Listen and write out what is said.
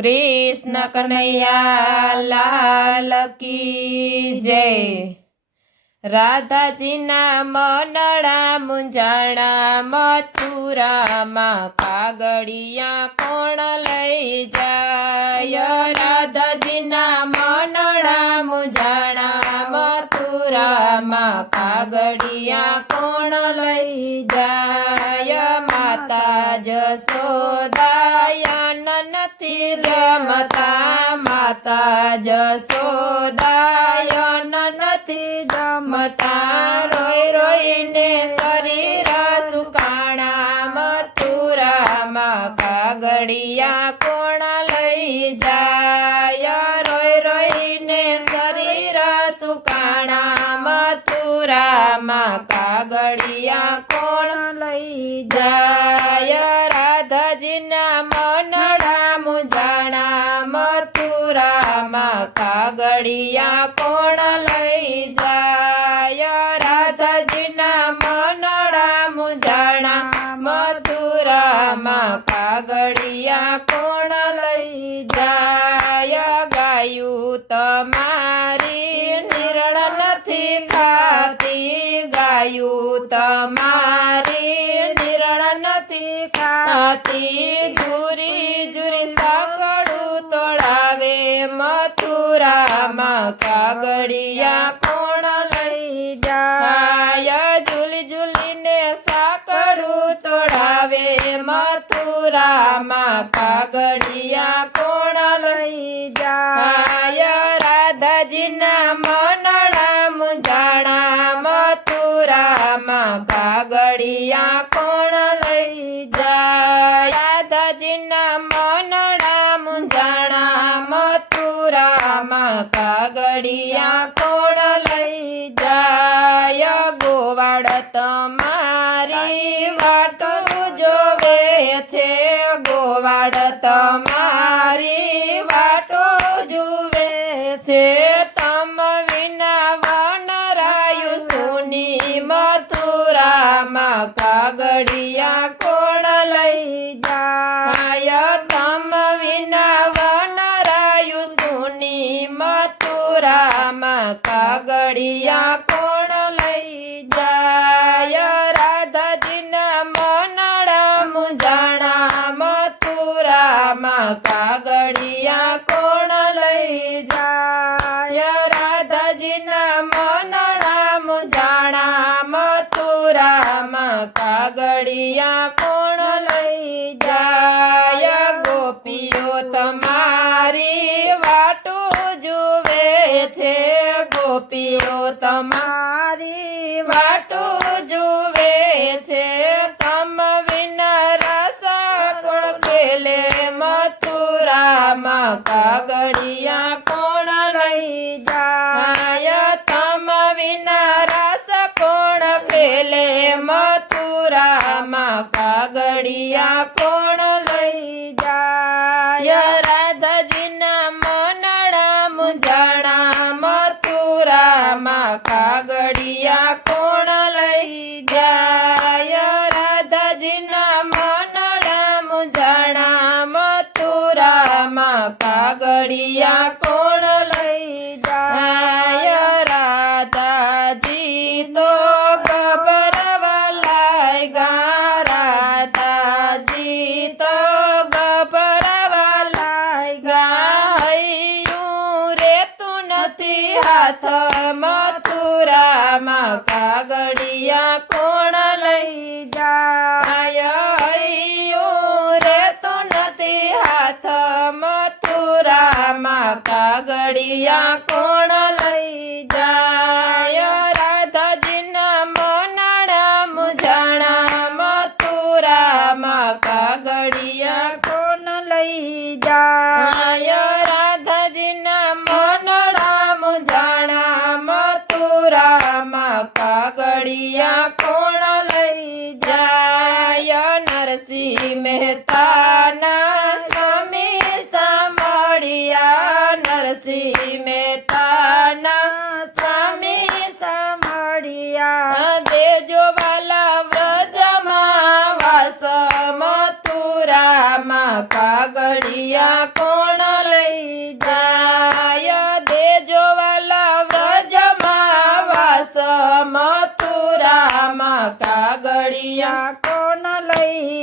कृष्ण कन्हैया लाल की जय। राधाजीना मनड़ा मुंजाणा मथुरामां कागड़िया कोण लई जाय। राधाजीना मनड़ा मुंजाणा मथुरामां कागड़िया कोण लई जाय। माता जसोदायन नथी गमता, माता जसोदायन नथी गमता। रोई रोईने शरीर सुकाणा मथुरामां कागड़िया कोण लई जाय। रोई रोईने शरीर सुकाणा मथुरामां कागड़िया कोण लई जाय। राधाजीना मनड़ा मुंजाणा मथुरामां कागड़िया कोण लई जाय। राधाजीना मनड़ा मुंजाणा मथुरामां कागड़िया कोण लई जाय। गायु तमारी निरण नथी खाती, गायु तमारी निरण नथी खाती। जुरी जुरी सांकड़ू तोड़ावे मथुरामां कागड़िया कोण लई जाय। झूली झूलीने सांकड़ू तोड़ावे मथुरामां कागड़िया कोण लई जाय। राधाजीना मनड़ा मुंजाणा मथुरामां कागड़िया कोण लई जाय। राधाजीना मनड़ा मुंजाणा मथुरामां कागड़िया कोण लई जाय। गोवाड़ तमारी वाटो जोवे छे, गोवाड़ तमारी वाटो जुवे छे। तम विना वनरायु सुनी मथुरामां कागड़िया कोण लई जाय। तम विना वनरायु सुनी मथुरामां कागड़िया कोण लई जाय। राधाजीना मनड़ा मुंजाणा मथुरामां कागड़िया कोण लई जाय। राधाजीना मनड़ा मुंजाणा मथुरामां कागड़िया कोण लई जाय। गोपीओ तमारी वाटो जुवे छे, गोपीओ तमारी वाटो जुवे छे। तम विना रस कोण खेले मथुरामां कागड़िया कोण लई जाय। तम विना रस कोण खेले मथुरामां कागड़िया कोण लई जाय। राधाजीना मनड़ा मुंजाणा मथुरामां कागड़िया कोण लई जाय। राधाजीना मनड़ा मुंजाणा मथुरामां कागड़िया कोण लई जाय। राधाजी तो गबरवा लायगा, राधाजी तो गबरवा लायगा। हयूं रेतु नथी हाथ मथुरामां कागड़िया कोण लई जाय। हयूं रेतु नथी हाथ मथुरामां कागड़िया कोण लई जाय। राधाजीना मनड़ा मुंजाणा मथुरामां कागड़िया कोण लई जाय। राधाजीना मनड़ा मुंजाणा मथुरामां कागड़िया कोण लई जाय। नरसिंह मेहता ना स्वामी सामड़िया, नरसिंह मेहता ना स्वामी सामड़िया। देजो वाला व्रजमा वास मथुरामां कागड़िया कोण જાય દેજો વાલા વ્રજમાં વાસ મથુરામાં કાગળિયા કોણ લઈ